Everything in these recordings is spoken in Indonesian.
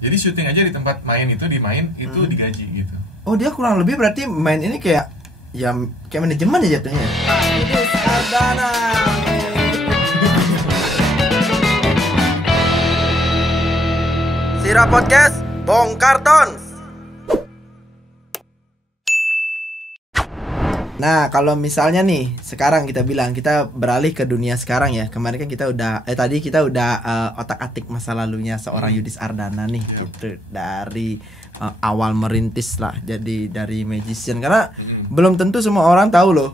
Jadi syuting aja di tempat main itu digaji gitu. Oh, dia kurang lebih berarti main ini kayak ya kayak manajemen ya jatuhnya. Yudis Ardana. Sira Podcast bongkar tons. Nah, kalau misalnya nih, sekarang kita bilang kita beralih ke dunia sekarang ya. Kemarin kan kita udah tadi kita udah otak-atik masa lalunya seorang Yudis Ardana nih gitu. Dari awal merintis lah jadi dari magician, karena belum tentu semua orang tahu loh.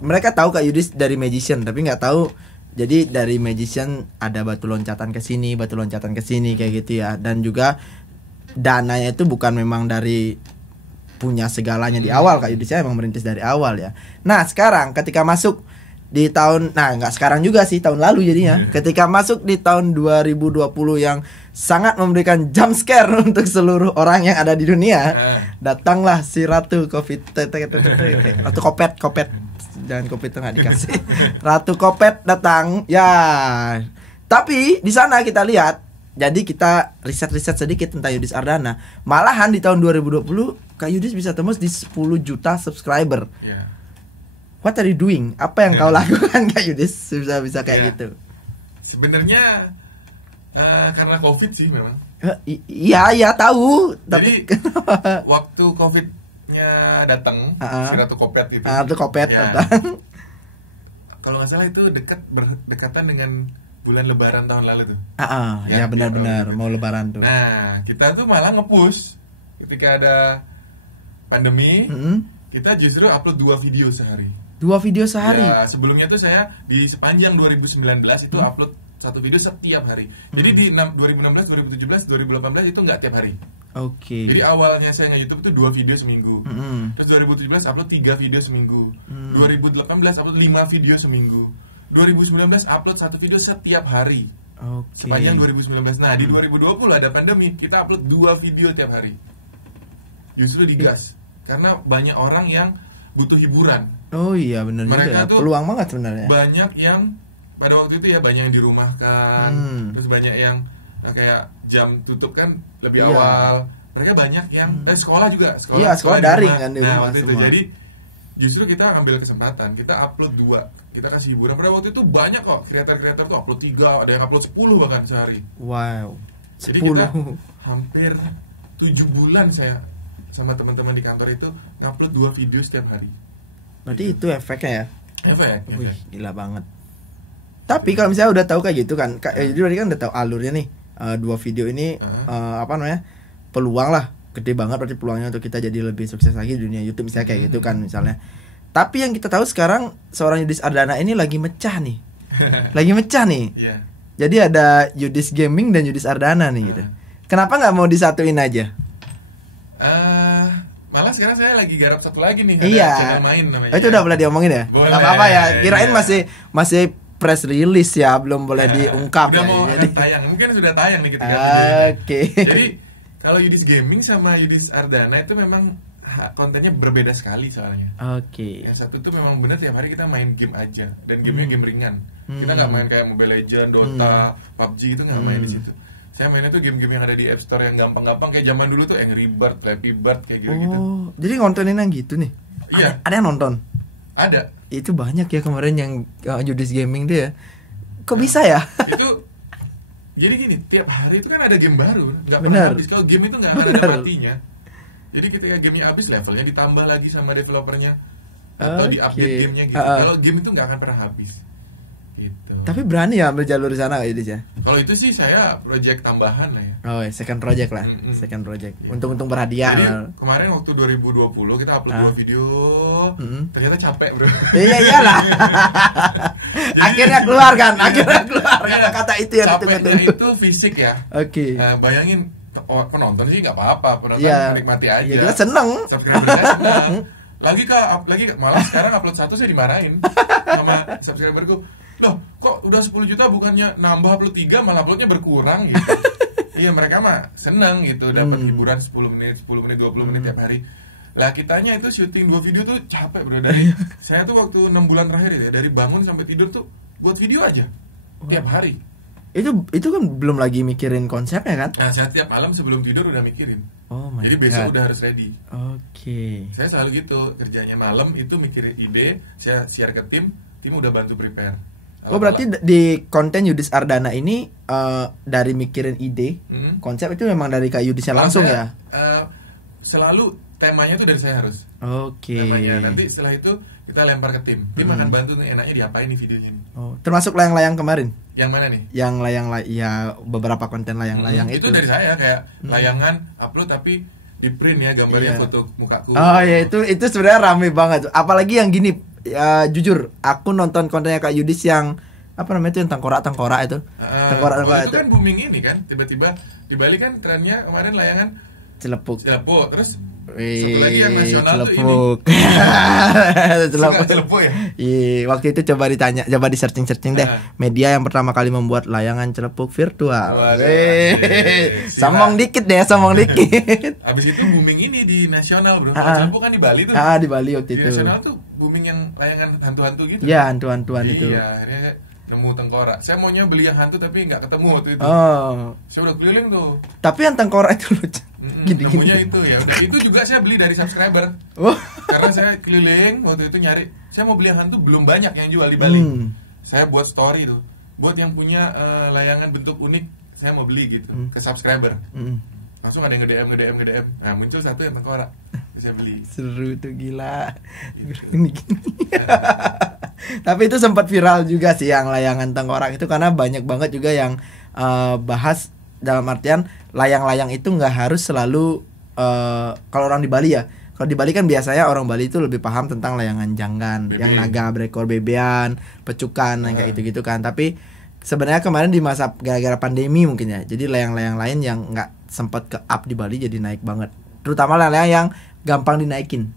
Mereka tahu Kak Yudis dari magician, tapi nggak tahu jadi dari magician ada batu loncatan ke sini, batu loncatan ke sini kayak gitu ya. Dan juga dananya itu bukan memang dari punya segalanya di awal, Kak Yudis emang merintis dari awal ya. Nah sekarang ketika masuk di tahun, nah nggak sekarang juga sih, tahun lalu jadinya, ketika masuk di tahun 2020 yang sangat memberikan jump scare untuk seluruh orang yang ada di dunia, datanglah si Ratu Covid, Ratu Kopet, jangan Covid itu nggak dikasih, Ratu Kopet datang ya. Tapi di sana kita lihat, jadi kita riset sedikit tentang Yudis Ardana. Malahan di tahun 2020 Kak Yudis bisa tembus di 10 juta subscriber. What are you doing? Apa yang kau lakukan Kak Yudis bisa kayak gitu? Sebenarnya karena Covid sih memang. Iya tahu. Jadi waktu Covidnya datang, si Ratu Kopet gitu. Ratu Kopet datang. Kalau nggak salah itu berdekatan dengan bulan Lebaran tahun lalu tuh. Ya benar-benar mau Lebaran tuh. Nah, kita tuh malah nge-push ketika ada pandemi. Kita justru upload 2 video sehari. 2 video sehari? Ya, sebelumnya tuh saya di sepanjang 2019 itu upload 1 video setiap hari. Jadi di 2016, 2017, 2018 itu nggak tiap hari. Oke. Jadi awalnya saya nge-YouTube itu 2 video seminggu. Terus 2017 upload 3 video seminggu. 2018 upload 5 video seminggu. 2019 upload 1 video setiap hari. Sepanjang 2019. Nah, di 2020 ada pandemi, kita upload 2 video tiap hari. Justru digas. Karena banyak orang yang butuh hiburan. Oh iya, benar juga ya. Peluang banget sebenarnya. Banyak yang pada waktu itu ya, banyak yang dirumahkan. Terus banyak yang kayak jam tutup kan lebih awal. Mereka banyak yang sekolah juga, sekolah daring kan di rumah semua. Jadi justru kita ambil kesempatan, kita upload 2, kita kasih hiburan. Pada waktu itu banyak kok kreator-kreator tuh upload 3, ada yang upload 10 bahkan sehari. Wow. Jadi kita hampir 7 bulan saya sama teman-teman di kantor itu ngupload 2 video setiap hari. Berarti itu efeknya ya? Efek. Wih, gila banget. Tapi kalau misalnya udah tahu kayak gitu kan, jadi berarti kan udah tahu alurnya nih. 2 video ini peluang lah gede banget, berarti peluangnya untuk kita jadi lebih sukses lagi di dunia YouTube misalnya kayak gitu kan misalnya. Tapi yang kita tahu sekarang seorang Yudis Ardana ini lagi mecah nih. Jadi ada Yudis Gaming dan Yudis Ardana nih gitu. Kenapa nggak mau disatuin aja? Malah sekarang saya lagi garap satu lagi nih, channel main namanya. Itu udah boleh diomongin ya? Boleh. Gak apa-apa ya, kirain masih press release ya, belum boleh diungkap. Udah ya, mau jadi tayang, mungkin sudah tayang nih ketika Jadi kalau Yudis Gaming sama Yudis Ardana itu memang kontennya berbeda sekali soalnya. Yang satu tuh memang bener tiap hari kita main game aja, dan gamenya game ringan. Kita nggak main kayak Mobile Legends, Dota, PUBG itu nggak main di situ. Saya mainnya tuh game-game yang ada di App Store yang gampang-gampang kayak zaman dulu tuh Angry Bird, Flappy Bird kayak gitu-gitu. Jadi ngontenin yang gitu nih? Iya. Ada yang nonton? Ada. Itu banyak ya kemarin yang Yudis Gaming tuh ya. Kok bisa ya? Itu jadi gini, tiap hari itu kan ada game baru, nggak pernah habis. Kalau game itu nggak akan ada matinya. Jadi ketika gamenya habis, levelnya ditambah lagi sama developernya atau di-update gamenya gitu. Kalau game itu nggak akan pernah habis. Gitu. Tapi berani ya ambil jalur di sana kayak gitu ya? Kalau itu sih saya project tambahan lah ya. Second project lah. Second project. Untung berhadiah. Jadi kemarin waktu 2020 kita upload 2 video. Ternyata capek, Bro. Iya iyalah. Akhirnya keluar kata itu ya. Capeknya itu fisik ya. Bayangin penonton sih nggak apa-apa, penonton menikmati aja. Ya kita seneng. Subscribernya seneng. Lagi malah sekarang upload 1 saya dimarahin sama subscriberku. Loh, kok udah 10 juta bukannya nambah upload 3 malah uploadnya berkurang gitu. Iya, mereka mah seneng gitu, dapat hiburan 10 menit, 20 menit tiap hari. Lah kitanya itu syuting 2 video tuh capek, Bro. Saya tuh waktu 6 bulan terakhir ya, dari bangun sampai tidur tuh buat video aja. Tiap hari. Itu kan belum lagi mikirin konsepnya kan? Nah, saya tiap malam sebelum tidur udah mikirin. Oh my Jadi God. besok udah harus ready. Oke. Saya selalu gitu, kerjanya malam itu mikirin ide, saya share ke tim udah bantu prepare. Oh berarti di konten Yudis Ardana ini dari mikirin ide, konsep itu memang dari Kak Yudisnya langsung ya? Selalu temanya itu dari saya harus. Oke. Temanya nanti setelah itu kita lempar ke tim akan bantu nih enaknya diapain nih videonya nih. Oh, termasuk layang-layang kemarin? Yang mana nih? Yang layang-layang, ya beberapa konten layang-layang itu. Itu dari saya kayak layangan upload tapi di print ya gambarnya foto mukaku. Oh ya itu sebenarnya rame banget. Apalagi yang gini, jujur aku nonton kontennya Kak Yudis yang apa namanya itu yang tengkorak itu. Tengkorak itu kan booming ini kan, tiba-tiba di Bali kan trennya kemarin layangan celepuk. Terus satu lagi yang nasional celepuk. tuh ini. Celepuk ya? Iya, waktu itu coba di searching deh. Media yang pertama kali membuat layangan celepuk virtual. Sombong dikit. Abis itu booming ini di nasional, bro. Celepuk kan di Bali tuh. Di Bali waktu itu. Di nasional tuh booming yang layangan hantu-hantu gitu. Iya, hantu-hantuan itu. Iya, akhirnya nemu tengkorak. Saya maunya beli yang hantu tapi nggak ketemu waktu itu. Saya udah keliling tuh. Tapi yang tengkorak itu lucu. Nemunya itu ya. Udah itu juga saya beli dari subscriber. Karena saya keliling waktu itu nyari. Saya mau beli yang hantu belum banyak yang jual di Bali. Saya buat story tuh. Buat yang punya layangan bentuk unik, saya mau beli gitu ke subscriber. Langsung ada yang nge-DM. Nah, muncul satu yang tengkorak. Bisa beli. Seru tuh, gila. Gini. Tapi itu sempat viral juga sih yang layangan tengkorak itu, karena banyak banget juga yang bahas dalam artian layang-layang itu nggak harus selalu kalau orang di Bali ya. Kalau di Bali kan biasanya orang Bali itu lebih paham tentang layangan janggan, yang naga, berekor bebean, pecukan, yang kayak gitu-gitu kan. Tapi sebenarnya kemarin di masa gara-gara pandemi mungkin ya, jadi layang-layang lain yang nggak sempat ke up di Bali jadi naik banget. Terutama layang-layang yang gampang dinaikin,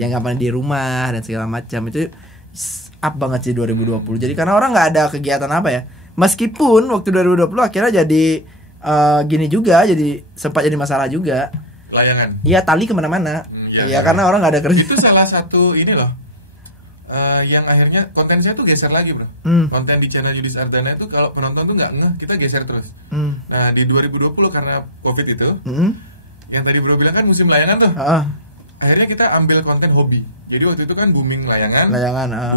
yang gampang di rumah dan segala macam itu up banget sih 2020. Jadi karena orang nggak ada kegiatan apa ya. Meskipun waktu 2020 akhirnya jadi gini juga, jadi sempat jadi masalah juga. Layangan. Iya, tali kemana-mana. Iya, karena orang nggak ada kerja. Itu salah satu ini loh. Yang akhirnya konten saya tuh geser lagi, bro. Konten di channel Yudis Ardana itu kalau penonton tuh nggak ngeh, kita geser terus. Nah di 2020 karena COVID itu, yang tadi bro bilang kan musim layangan tuh. Akhirnya kita ambil konten hobi. Jadi waktu itu kan booming layangan,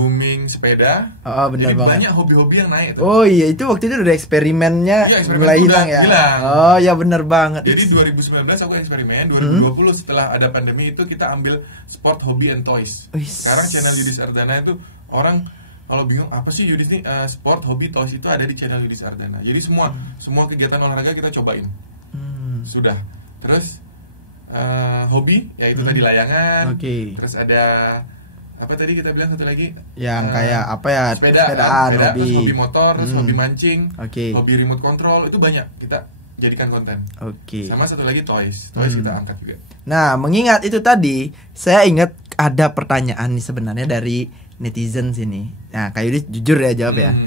booming sepeda. Bener jadi banget. banyak hobi-hobi yang naik tuh. Oh iya, itu waktu itu udah eksperimennya mulai hilang ya. Oh iya, bener banget. Jadi 2019 aku eksperimen, 2020 setelah ada pandemi itu kita ambil sport, hobi, and toys. Sekarang channel Yudis Ardana itu orang kalau bingung apa sih Yudis nih, sport, hobi, toys itu ada di channel Yudis Ardana. Jadi semua kegiatan olahraga kita cobain. Sudah. Terus hobi yaitu tadi layangan. Terus ada apa tadi kita bilang satu lagi yang kayak apa ya, sepedaan, terus hobi motor, terus hobi mancing, hobi remote control, itu banyak kita jadikan konten. Sama satu lagi toys kita angkat juga. Nah, mengingat itu tadi, saya ingat ada pertanyaan nih sebenarnya dari netizen sini. Nah, Kak Yudis jujur ya jawab ya.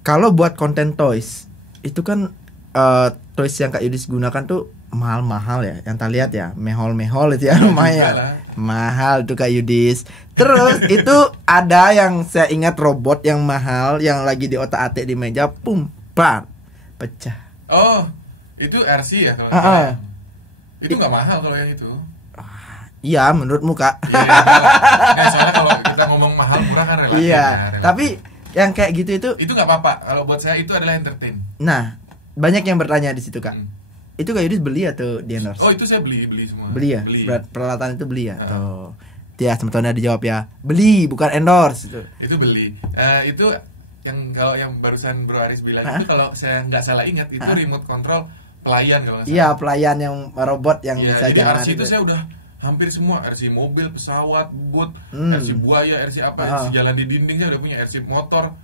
Kalau buat konten toys itu kan toys yang Kak Yudis gunakan tuh mahal-mahal ya, yang tak lihat ya, mehol-mehol itu ya, lumayan mahal tuh Kak Yudis. Terus itu ada yang saya ingat robot yang mahal yang lagi di otak-atik di meja, bang, pecah. Oh, itu RC ya kalau itu nggak mahal kalau yang itu. Iya, menurutmu Kak? Iya, soalnya kalau kita ngomong mahal murah kan relatif. Iya, tapi yang kayak gitu itu nggak apa-apa. Kalau buat saya itu adalah entertain. Nah, banyak yang bertanya di situ Kak. Itu Kak Yudis beli atau di endorse? Oh, itu saya beli semua. Beli ya? Peralatan itu beli ya? Tuh. Ya, sebetulnya dijawab ya. Beli, bukan endorse itu. Itu beli. Itu yang kalau yang barusan Bro Aris bilang itu kalau saya nggak salah ingat itu remote control pelayan kalau nggak salah. Iya, pelayan yang robot yang bisa jalan. RC itu saya udah hampir semua, RC mobil, pesawat, boot, RC buaya, RC apa, RC jalan di dinding saya udah punya, RC motor.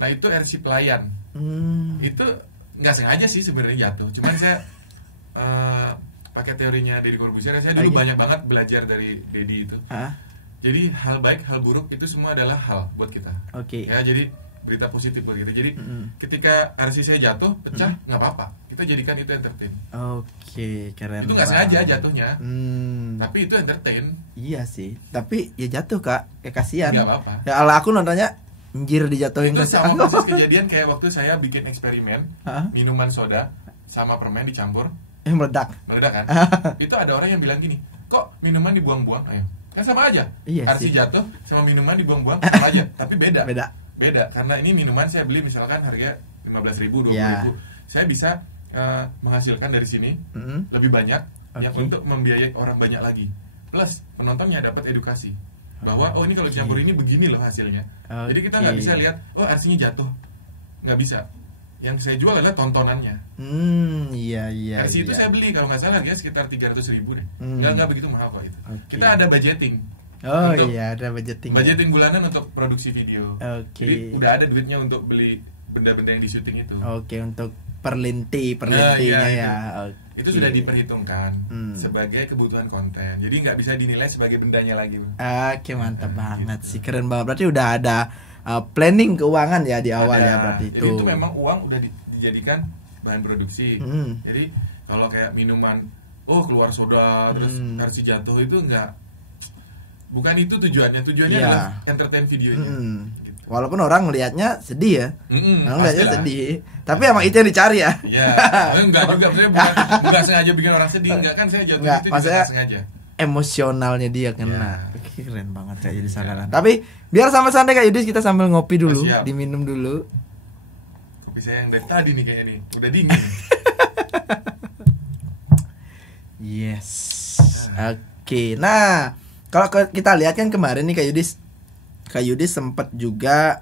Nah, itu RC pelayan. Itu nggak sengaja sih sebenarnya jatuh. Cuman saya pakai teorinya Deddy Corbuzier, saya dulu banyak banget belajar dari Deddy itu. Jadi hal baik, hal buruk itu semua adalah hal buat kita. Ya, jadi berita positif buat kita. Jadi ketika RC saya jatuh, pecah, nggak apa-apa. Kita jadikan itu entertain. Keren. Itu nggak sengaja jatuhnya, tapi itu entertain. Iya sih. Tapi ya jatuh Kak, kayak kasihan. Nggak apa-apa. Ya, ala aku nontonnya Anjir, dijatuhin itu sama persis kejadian kayak waktu saya bikin eksperimen minuman soda sama permen dicampur meledak kan. Itu ada orang yang bilang gini, kok minuman dibuang-buang? Ayo, kan sama aja. RC jatuh sama minuman dibuang-buang sama aja, tapi beda karena ini minuman saya beli misalkan harga 15.000, 20.000, saya bisa menghasilkan dari sini lebih banyak yang untuk membiayai orang banyak lagi, plus penontonnya dapat edukasi bahwa oh ini kalau campur ini begini loh hasilnya. Jadi kita nggak bisa lihat oh RC-nya jatuh, nggak bisa. Yang saya jual adalah tontonannya. Iya. RC itu saya beli kalau nggak salah harganya sekitar 300.000 deh. Nggak begitu mahal kok itu. Kita ada budgeting. Ada budgeting. Budgeting bulanan untuk produksi video. Jadi udah ada duitnya untuk beli benda-benda yang di syuting itu. Untuk perlintinya ya. Itu sudah diperhitungkan sebagai kebutuhan konten. Jadi nggak bisa dinilai sebagai bendanya lagi. Mantap banget sih, keren banget. Berarti udah ada planning keuangan ya di awal ya berarti itu. Jadi itu memang uang udah dijadikan bahan produksi. Jadi kalau kayak minuman, keluar soda terus harus jatuh itu bukan itu tujuannya. Tujuannya adalah entertain videonya. Walaupun orang ngelihatnya sedih ya, orang ngelihatnya sedih, tapi emang itu yang dicari ya. Iya, enggak juga, saya bukan sengaja bikin orang sedih, enggak kan saya jatuh itu tidak sengaja. Emosionalnya dia kena, keren banget kayak Yudis Ardana. Tapi biar sama santai Kak Yudis, kita sambil ngopi dulu, diminum dulu. Kopi saya yang dari tadi nih kayaknya nih, udah dingin. Yes, oke. Nah, kalau kita lihat kan kemarin nih Kak Yudis sempat juga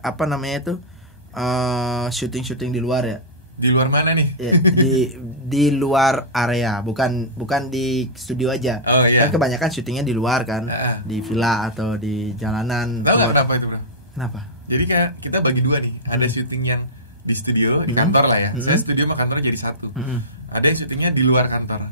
syuting di luar ya. Di luar mana nih? Ya, di luar area, bukan di studio aja. Kan kebanyakan syutingnya di luar kan, di villa atau di jalanan. Tahu nggak kenapa itu bro? Kenapa? Jadi kayak kita bagi dua nih, ada syuting yang di studio, di kantor lah ya. Saya studio sama kantor jadi satu. Ada yang syutingnya di luar kantor.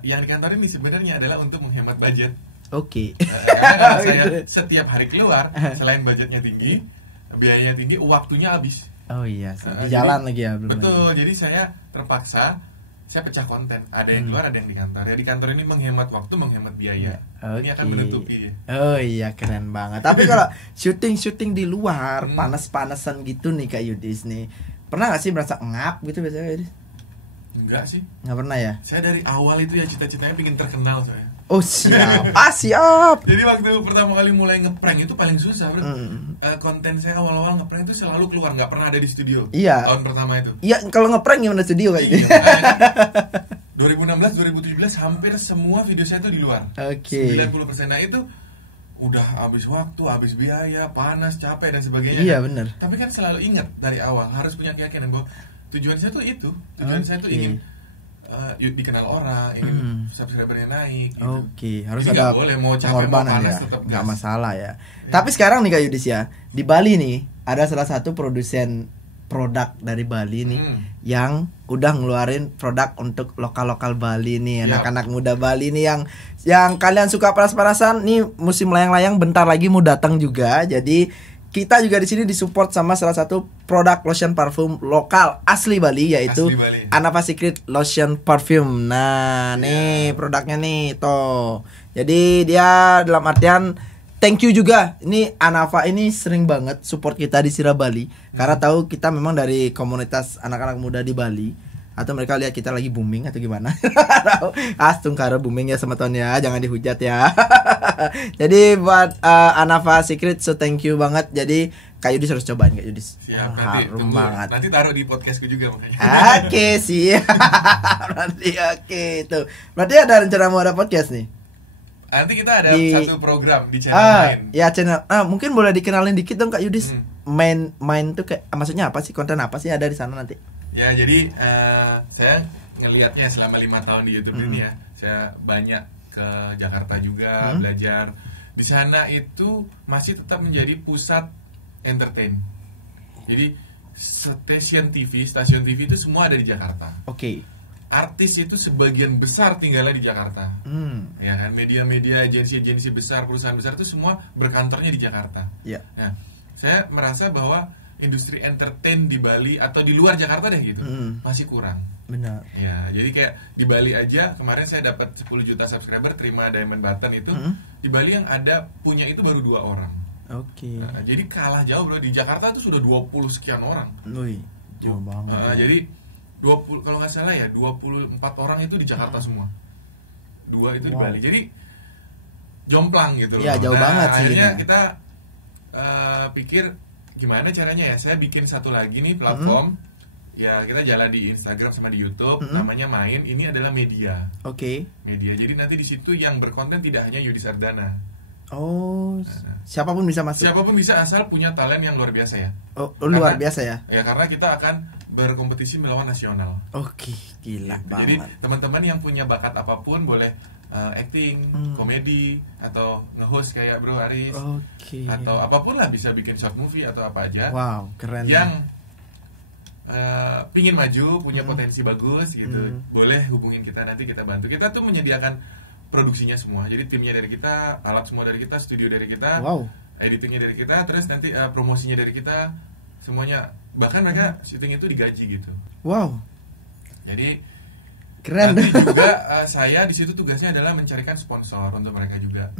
Yang di kantor ini sebenarnya adalah untuk menghemat budget. Karena saya setiap hari keluar, selain budgetnya tinggi, biayanya tinggi, waktunya habis. Di jalan lagi ya. Betul, jadi saya terpaksa saya pecah konten. Ada yang keluar, ada yang di kantor. Ya di kantor ini menghemat waktu, menghemat biaya. Ini akan menutupi. Keren banget. Tapi kalau syuting di luar, panas-panasan gitu nih Kak Yudis nih, pernah gak sih merasa ngap gitu biasanya Kak Yudis? Enggak sih. Nggak pernah ya? Saya dari awal itu ya cita-citanya pengen terkenal saya. Siap. Jadi waktu pertama kali mulai ngeprank itu paling susah bro. Konten saya awal-awal ngeprank itu selalu keluar, nggak pernah ada di studio. Tahun pertama itu. Iya, kalau ngeprank gimana studio kayak gini? 2016, 2017 hampir semua video saya itu di luar. 90%. Nah itu udah habis waktu, habis biaya, panas, capek dan sebagainya. Iya benar. Tapi kan selalu ingat dari awal harus punya keyakinan bahwa tujuan saya tuh itu. Tujuan saya tuh ingin dikenal orang, ingin subscribernya naik gitu. Harus jadi ada boleh, mau capek, pengorbanan mau panas, ya, nggak masalah ya. Tapi sekarang nih Kak Yudis ya, di Bali nih ada salah satu produsen produk dari Bali nih yang udah ngeluarin produk untuk lokal Bali nih, anak-anak muda Bali nih yang kalian suka panas-panasan nih, musim layang-layang bentar lagi mau datang juga. Jadi kita juga di sini disupport sama salah satu produk lotion parfum lokal asli Bali, yaitu Anava Secret Lotion Parfum. Nah, nih produknya nih toh. Jadi dia dalam artian thank you juga. Ini Anava ini sering banget support kita di Sira Bali karena tahu kita memang dari komunitas anak-anak muda di Bali. Atau mereka lihat kita lagi booming atau gimana. Tungkara booming ya sama tahun ya, jangan dihujat ya. Jadi buat Anava Secret, so thank you banget. Jadi Kak Yudis harus cobain Kak Yudis. Siap, harum banget. Nanti taruh di podcastku juga makanya. Siap. Berarti tuh. Berarti ada rencana mau ada podcast nih? Nanti kita ada satu program di channel lain. Ya channel. Mungkin boleh dikenalin dikit dong Kak Yudis. Main tuh kayak maksudnya apa sih? Konten apa sih ada di sana nanti? Ya jadi saya ngelihatnya selama 5 tahun di YouTube ini ya, saya banyak ke Jakarta juga belajar. Di sana itu masih tetap menjadi pusat entertain. Jadi stasiun TV itu semua ada di Jakarta. Artis itu sebagian besar tinggalnya di Jakarta. Ya, media-media, agensi besar, perusahaan besar itu semua berkantornya di Jakarta. Nah, saya merasa bahwa industri entertain di Bali atau di luar Jakarta deh gitu masih kurang. Benar. Ya, jadi kayak di Bali aja kemarin saya dapat 10 juta subscriber, terima diamond button itu. Di Bali yang ada punya itu baru 2 orang. Oke. Jadi kalah jauh bro, di Jakarta tuh sudah 20 sekian orang. Wih, jauh banget. Jadi 20 kalau nggak salah ya 24 orang itu di Jakarta semua. 2 itu di Bali. Jadi jomplang gitu loh. Ya, jauh banget sih. Akhirnya kita pikir gimana caranya ya. Saya bikin satu lagi nih platform. Ya kita jalan di Instagram sama di YouTube, namanya Main. Ini adalah media. Oke. Media. Jadi nanti di situ yang berkonten tidak hanya Yudis Ardana. Oh, siapapun bisa masuk. Siapapun bisa asal punya talent yang luar biasa ya. Oh, luar biasa ya. Ya karena kita akan berkompetisi melawan nasional. Oke, gila banget. Jadi teman-teman yang punya bakat apapun boleh acting, komedi, atau nge-host kayak Bro Aris. Oke. Atau apapun lah, bisa bikin short movie atau apa aja. Wow, keren. Yang pingin maju, punya potensi bagus gitu, boleh hubungin kita, nanti kita bantu. Kita tuh menyediakan produksinya semua, jadi timnya dari kita, alat semua dari kita, studio dari kita, editingnya dari kita, terus nanti promosinya dari kita, semuanya. Bahkan mereka syuting itu digaji gitu. Wow. Jadi keren. nanti juga saya di situ tugasnya adalah mencarikan sponsor untuk mereka juga.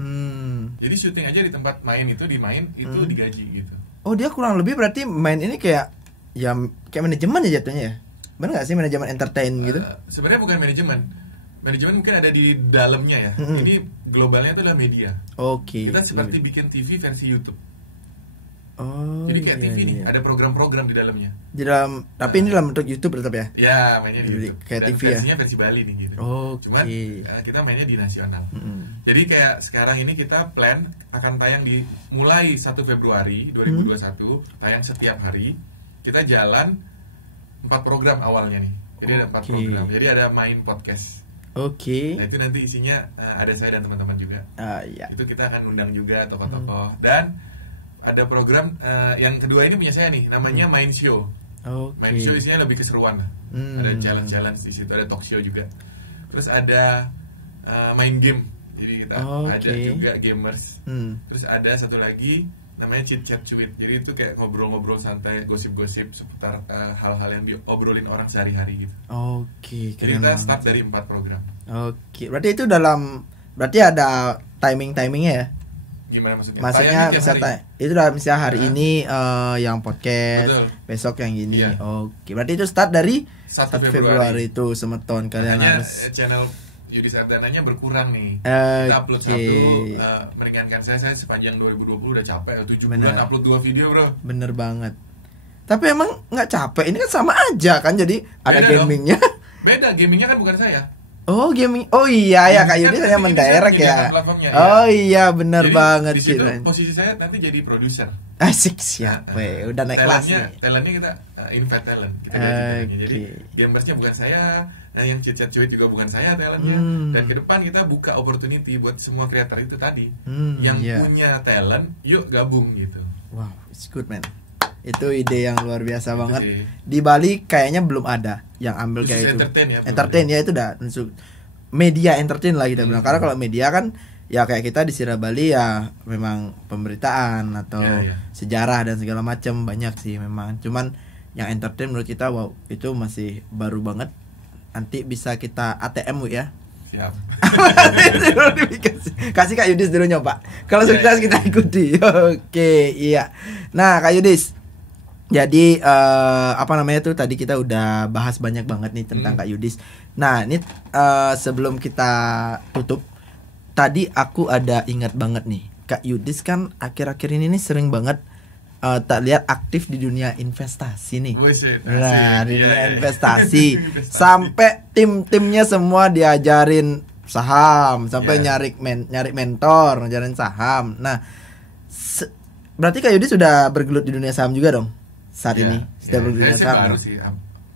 Jadi syuting aja di tempat main itu, di Main itu digaji gitu. Oh, dia kurang lebih berarti Main ini kayak ya kayak manajemen ya jatuhnya ya. Benar nggak sih, manajemen entertain gitu? Sebenarnya bukan manajemen. Manajemen mungkin ada di dalamnya ya. Ini globalnya itu adalah media. Oke. Kita seperti bikin TV versi YouTube. Oh. Jadi kayak TV nih, ada program-program di dalamnya. Di dalam, tapi ini dalam bentuk YouTube tetap ya? Ya, mainnya di YouTube. Kayak Dan TV versinya ya? versi Bali nih gitu. Cuman kita mainnya di nasional. Jadi kayak sekarang ini kita plan akan tayang di mulai 1 Februari 2021, tayang setiap hari. Kita jalan 4 program awalnya nih. Jadi ada 4 program. Jadi ada Main podcast. Nah itu nanti isinya ada saya dan teman-teman juga. Iya. Itu kita akan undang juga tokoh-tokoh. Dan ada program yang kedua ini punya saya nih, namanya Main Show. Main Show isinya lebih keseruan lah. Ada challenge-challenge di situ, ada talk show juga. Terus ada main game. Jadi kita ada juga gamers. Terus ada satu lagi namanya Chit Chat Cuit. Jadi itu kayak ngobrol-ngobrol santai, gosip-gosip seputar hal-hal yang diobrolin orang sehari-hari gitu. Jadi kita start dari 4 program. Berarti itu berarti ada timingnya ya? Gimana maksudnya? Maksudnya itu udah misalnya hari ini yang podcast, besok yang gini. Berarti itu start dari 1 Februari itu semeton kalian harus. Channel Yudis Ardananya berkurang nih. Kita upload satu, meringankan saya sepanjang 2020 udah capek 7 bulan upload 2 video bro. Bener banget. Tapi emang nggak capek, ini kan sama aja kan, jadi ada gamingnya. Beda, gamingnya kan bukan saya. Oh gaming, oh iya ya Kak Yudis hanya mendirect ya. Oh iya bener banget di situ posisi saya nanti jadi produser. Asik siap, udah naik kelas nih. Talentnya kita invite talent. Jadi gamersnya bukan saya, yang Chit Chat Cuit juga bukan saya talentnya. Dan ke depan kita buka opportunity buat semua creator itu tadi yang punya talent, yuk gabung gitu. Wow, it's good man. Itu ide yang luar biasa banget. Di Bali kayaknya belum ada yang ambil kayak itu. Entertain ya itu udah media entertain lah kita bilang. Karena kalau media kan ya kayak kita di Sira Bali ya memang pemberitaan atau sejarah dan segala macam banyak sih memang. Cuman yang entertain menurut kita wow itu masih baru banget. Nanti bisa kita ATM ya. Siap. Kasih Kak Yudis dulu nyoba. Kalau sukses kita ikuti. Oke, iya. Nah, Kak Yudis. Jadi apa namanya tuh tadi kita udah bahas banyak banget nih tentang Kak Yudis. Nah, ini sebelum kita tutup, tadi aku ada ingat banget nih. Kak Yudis kan akhir-akhir ini nih sering banget tak lihat aktif di dunia investasi nih. Nah, di dunia investasi. Sampai tim-timnya semua diajarin saham, sampai nyari mentor, ngajarin saham. Nah, berarti Kak Yudis sudah bergelut di dunia saham juga dong? Saat ini sudah bergelut di saham. Baru sih,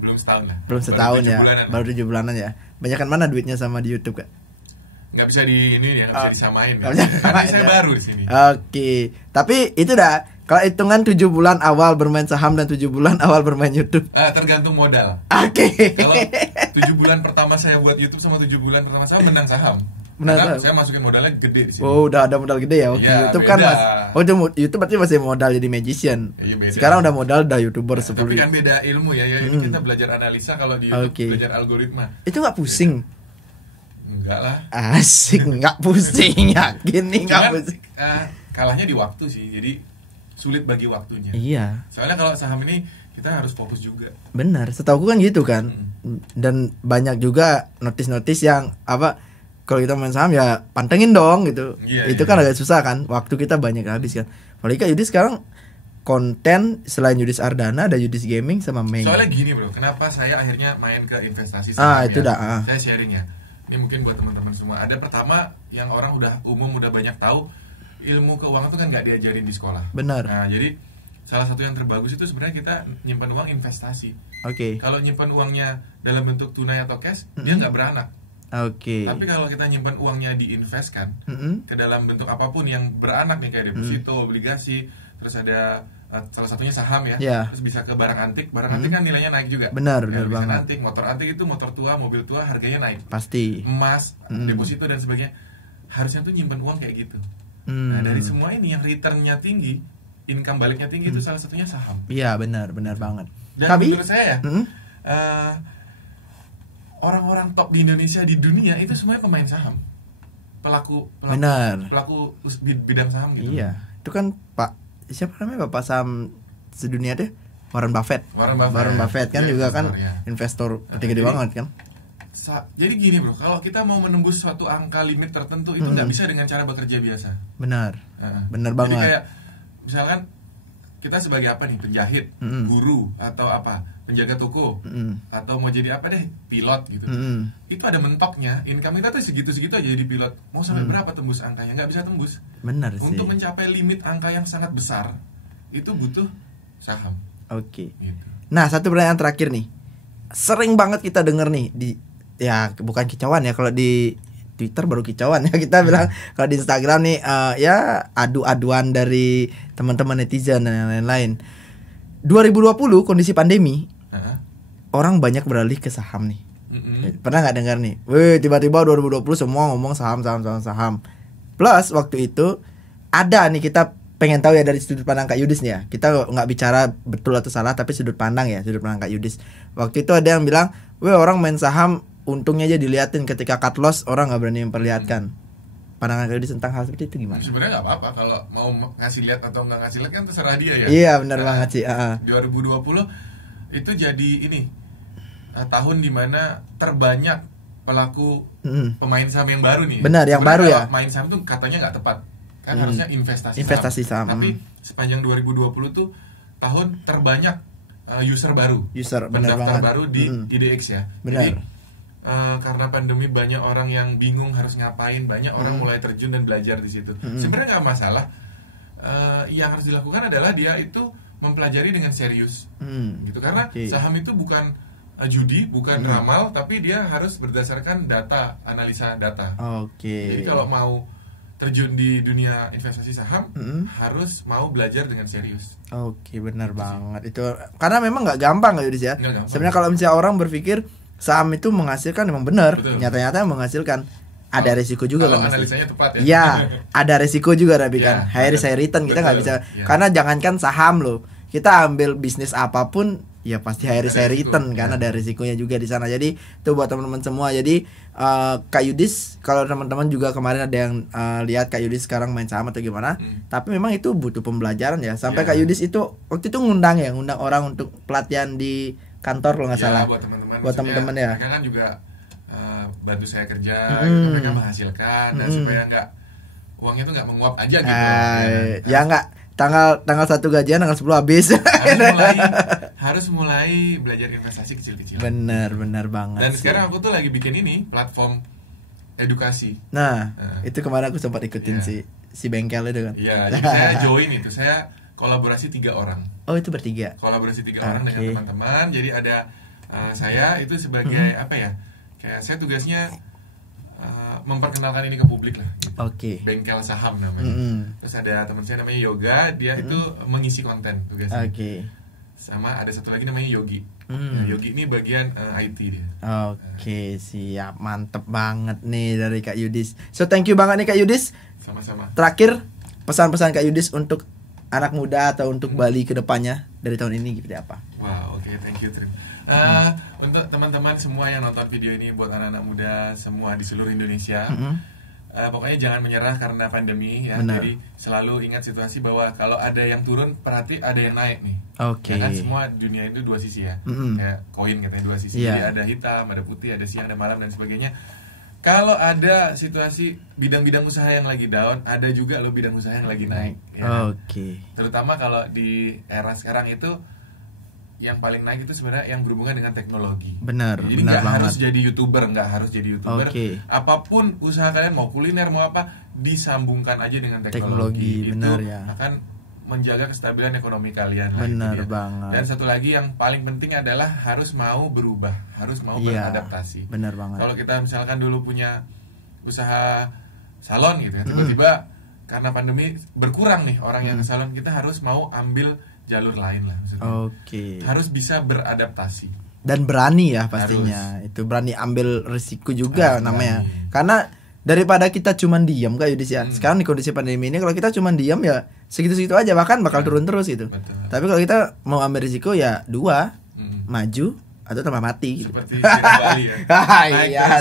belum setahun lah. Belum setahun ya. Baru 7 bulanan ya. Banyakan mana duitnya sama di YouTube, Kak? Nggak bisa nggak bisa disamain. Karena saya baru di sini. Tapi itu dah kalau hitungan 7 bulan awal bermain saham dan 7 bulan awal bermain YouTube. Tergantung modal. Kalau 7 bulan pertama saya buat YouTube sama 7 bulan pertama saya menang saham. Saya masukin modalnya gede di sini. Oh, udah ada modal gede ya. YouTube beda. Kan YouTube berarti masih modal jadi magician. Sekarang udah modal udah YouTuber tapi kan beda ilmu ya. Ini kita belajar analisa, kalau di YouTube belajar algoritma. Itu nggak pusing? Enggak lah. Asik, nggak pusing, yakin nih nggak pusing. kalahnya di waktu sih. Jadi sulit bagi waktunya. Iya. Soalnya kalau saham ini kita harus fokus juga. Benar, setahu kan gitu kan. Dan banyak juga notis-notis yang apa, kalau kita main saham ya pantengin dong gitu. Itu kan agak susah kan, waktu kita banyak habis kan. Apalagi Kak Yudis sekarang konten selain Yudis Ardana ada Yudis Gaming sama Meng. Soalnya gini bro, kenapa saya akhirnya main ke investasi saham itu dah. Saya sharing ya. Ini mungkin buat teman-teman semua. Ada pertama yang orang udah banyak tahu, ilmu keuangan itu kan nggak diajarin di sekolah. Benar. Nah jadi salah satu yang terbagus itu sebenarnya kita nyimpan uang investasi. Oke. Kalau nyimpan uangnya dalam bentuk tunai atau cash, dia nggak beranak. Oke. Tapi kalau kita nyimpan uangnya diinvestkan ke dalam bentuk apapun yang beranak nih, kayak deposito, obligasi, terus ada salah satunya saham ya, terus bisa ke barang antik. Barang antik kan nilainya naik juga. Benar banget. Antik, motor antik itu motor tua, mobil tua harganya naik. Pasti. Emas, deposito dan sebagainya. Harusnya tuh nyimpan uang kayak gitu. Nah dari semua ini yang returnnya tinggi, income baliknya tinggi, itu salah satunya saham. Iya benar banget. Dan menurut saya orang-orang top di Indonesia, di dunia itu semuanya pemain saham, pelaku bidang saham gitu. Iya, itu kan siapa namanya bapak saham sedunia deh, Warren Buffett kan juga kan investor gede banget kan. Jadi gini bro, kalau kita mau menembus suatu angka limit tertentu itu nggak bisa dengan cara bekerja biasa. Benar banget. Jadi kayak misalkan kita sebagai apa nih, penjahit, guru atau apa, penjaga toko, atau mau jadi apa deh, pilot gitu. Itu ada mentoknya, income kita tuh segitu-segitu aja jadi pilot. Mau sampai berapa tembus angkanya? Nggak bisa tembus. Benar sih. Untuk mencapai limit angka yang sangat besar, itu butuh saham. Oke. Gitu. Nah, satu pertanyaan terakhir nih. Sering banget kita denger nih ya bukan kicauan ya, kalau di Twitter baru kicauan ya kita bilang, kalau di Instagram nih ya adu-aduan dari teman-teman netizen dan lain-lain. 2020 kondisi pandemi, orang banyak beralih ke saham nih. Pernah nggak dengar nih? Tiba-tiba 2020 semua ngomong saham. Plus waktu itu ada nih, kita pengen tahu ya dari sudut pandang Kak Yudis nih ya. Kita nggak bicara betul atau salah, tapi sudut pandang Kak Yudis. Waktu itu ada yang bilang, orang main saham untungnya aja diliatin, ketika cut loss orang nggak berani memperlihatkan. Pandangan Kak Yudis tentang hal seperti itu gimana? Sebenarnya nggak apa-apa kalau mau ngasih lihat atau nggak ngasih lihat, kan terserah dia ya. Iya benar banget sih. 2020 itu jadi tahun dimana terbanyak pelaku pemain saham yang baru nih. Benar, yang baru ya. Main saham tuh katanya nggak tepat, kan harusnya investasi saham. Tapi sepanjang 2020 tuh tahun terbanyak user pendaftar baru di IDX ya. Benar. Jadi karena pandemi banyak orang yang bingung harus ngapain, banyak orang mulai terjun dan belajar di situ. Sebenarnya nggak masalah. Yang harus dilakukan adalah dia itu mempelajari dengan serius, gitu. Karena saham itu bukan judi, bukan ramal, tapi dia harus berdasarkan data, analisa data. Jadi kalau mau terjun di dunia investasi saham, harus mau belajar dengan serius. Benar banget itu. Karena memang nggak gampang ya Yudis ya. Sebenarnya kalau misalnya orang berpikir saham itu menghasilkan, memang benar. Nyata-nyata menghasilkan. Ada resiko juga kan, analisanya tepat ya. Iya, ada resiko juga tapi kan. High risk high return kita nggak bisa. Karena jangankan saham loh, kita ambil bisnis apapun ya pasti high risk high return kan, ada risikonya juga di sana. Jadi itu buat teman-teman semua. Jadi Kak Yudis, kalau teman-teman juga kemarin ada yang lihat Kak Yudis sekarang main saham atau gimana, tapi memang itu butuh pembelajaran ya. Sampai Kak Yudis itu waktu itu ngundang orang untuk pelatihan di kantor kalau nggak salah. Buat teman-teman ya. Mereka kan juga bantu saya kerja, gitu. Mereka menghasilkan, dan supaya uangnya tuh nggak menguap aja gitu. Ya nggak, tanggal 1 gajian, tanggal 10 habis. Harus mulai belajar investasi kecil-kecil. Benar banget. Dan sekarang aku tuh lagi bikin platform edukasi. Nah, itu kemarin aku sempat ikutin si bengkel itu kan. Iya, jadi saya join itu, saya kolaborasi 3 orang. Oh, itu bertiga. Kolaborasi 3 orang dengan teman-teman. Jadi ada saya itu sebagai apa ya? Kayak saya tugasnya memperkenalkan ini ke publik lah gitu. Bengkel saham namanya. Terus ada teman saya namanya Yoga, dia itu mengisi konten tugasnya. Sama ada satu lagi namanya Yogi. Nah, Yogi ini bagian IT dia. Siap, mantep banget nih dari Kak Yudis. So thank you banget nih Kak Yudis. Sama-sama. Terakhir, pesan-pesan Kak Yudis untuk anak muda atau untuk Bali ke depannya dari tahun ini seperti apa? Wow, thank you Trim. Untuk teman-teman semua yang nonton video ini, buat anak-anak muda semua di seluruh Indonesia, pokoknya jangan menyerah karena pandemi ya. Benar. Jadi selalu ingat situasi bahwa kalau ada yang turun berarti ada yang naik nih. Oke. Ya kan semua dunia itu dua sisi ya. Kayak koin katanya dua sisi. Jadi ada hitam, ada putih, ada siang, ada malam dan sebagainya. Kalau ada situasi bidang-bidang usaha yang lagi down, ada juga lo bidang usaha yang lagi naik. Ya. Oke. Terutama kalau di era sekarang itu yang paling naik itu sebenarnya yang berhubungan dengan teknologi. Benar. Jadi nggak harus jadi YouTuber, nggak harus jadi YouTuber. Apapun usaha kalian, mau kuliner mau apa, disambungkan aja dengan teknologi. Benar itu ya. akan menjaga kestabilan ekonomi kalian. Benar gitu ya. banget. Dan satu lagi yang paling penting adalah harus mau berubah, harus mau beradaptasi. Benar banget. Kalau kita misalkan dulu punya usaha salon gitu ya, tiba-tiba karena pandemi berkurang nih orang yang ke salon, kita harus mau ambil jalur lain lah maksudnya. Harus bisa beradaptasi dan berani ya pastinya. Itu berani ambil risiko juga namanya. Karena daripada kita cuman diam kayak Yudis ya. Sekarang di kondisi pandemi ini kalau kita cuman diam ya segitu-segitu aja, bahkan bakal turun terus gitu. Tapi kalau kita mau ambil risiko ya dua, maju atau tambah mati gitu. Seperti Bali ya.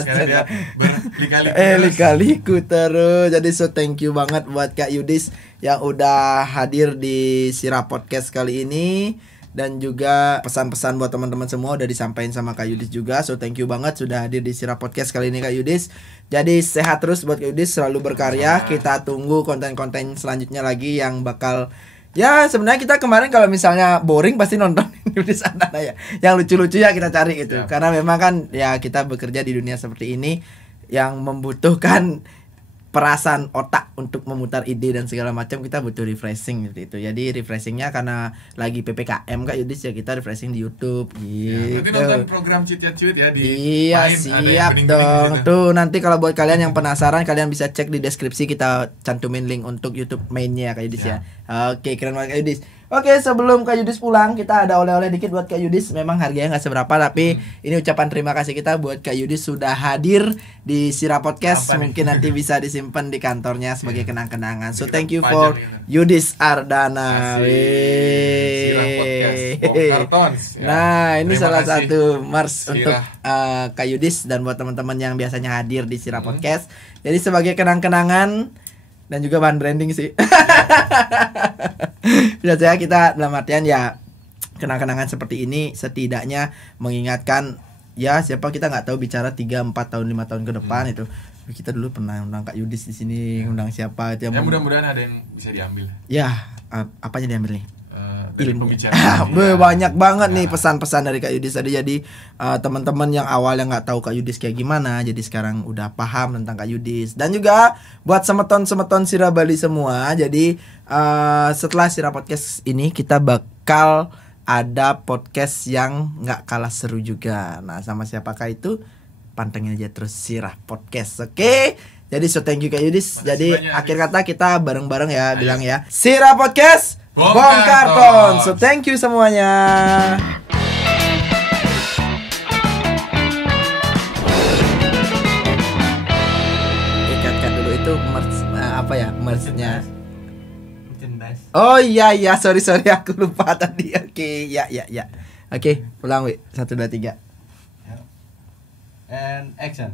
Lika-liku terus. Jadi so thank you banget buat Kak Yudis yang udah hadir di Sirah Podcast kali ini. Dan juga pesan-pesan buat teman-teman semua udah disampaikan sama Kak Yudis juga. So thank you banget sudah hadir di Sirah Podcast kali ini Kak Yudis. Jadi sehat terus buat Kak Yudis, selalu berkarya. Kita tunggu konten-konten selanjutnya lagi yang bakal, ya sebenarnya kita kemarin kalau misalnya boring pasti nonton Yudis Ardana ya. Yang lucu-lucu ya kita cari gitu. Karena memang kan ya kita bekerja di dunia seperti ini yang membutuhkan perasaan otak untuk memutar ide dan segala macam, kita butuh refreshing gitu itu. Jadi refreshingnya karena lagi PPKM Kak Yudis ya, kita refreshing di YouTube gitu. Nanti nonton program Cit ya Cut ya di Iya siap dong. Tuh nanti kalau buat kalian yang penasaran, kalian bisa cek di deskripsi, kita cantumin link untuk YouTube mainnya Kak Yudis ya. Oke, keren banget Kak Yudis. Oke, sebelum Kak Yudis pulang, kita ada oleh-oleh dikit buat Kak Yudis. Memang harganya nggak seberapa, tapi ini ucapan terima kasih kita buat Kak Yudis sudah hadir di Sirah Podcast. Mungkin nanti bisa disimpan di kantornya sebagai kenang-kenangan. So thank you for Yudis Ardana. Sirah Podcast bongkar tons. Nah, ini salah satu mars untuk Kak Yudis dan buat teman-teman yang biasanya hadir di Sirah Podcast. Jadi sebagai kenang-kenangan dan juga bahan branding sih. Biasanya kita dalam artian ya kenang-kenangan seperti ini setidaknya mengingatkan ya siapa kita nggak tahu bicara 3, 4 tahun, 5 tahun ke depan itu. Kita dulu pernah undang Kak Yudis di sini, undang siapa itu ya mudah-mudahan ada yang bisa diambil. Ya, apanya diambil nih? Ilmu banyak banget nih pesan-pesan dari Kak Yudis tadi. Jadi teman-teman yang awalnya nggak tahu Kak Yudis kayak gimana, jadi sekarang udah paham tentang Kak Yudis. Dan juga buat semeton-semeton Sirah Bali semua, jadi setelah Sirah Podcast ini kita bakal ada podcast yang nggak kalah seru juga. Nah, sama siapakah itu? Pantengin aja terus Sirah Podcast, oke? Jadi so thank you Kak Yudis. Jadi akhir kata kita bareng-bareng ya. Bilang ya, Sirah Podcast bongkar tons. So thank you semuanya. Ikatkan dulu itu merch, apa ya merchnya? Oh iya sorry aku lupa tadi. Oke, ya. Oke, pulang Wi. 1 2 3. And action.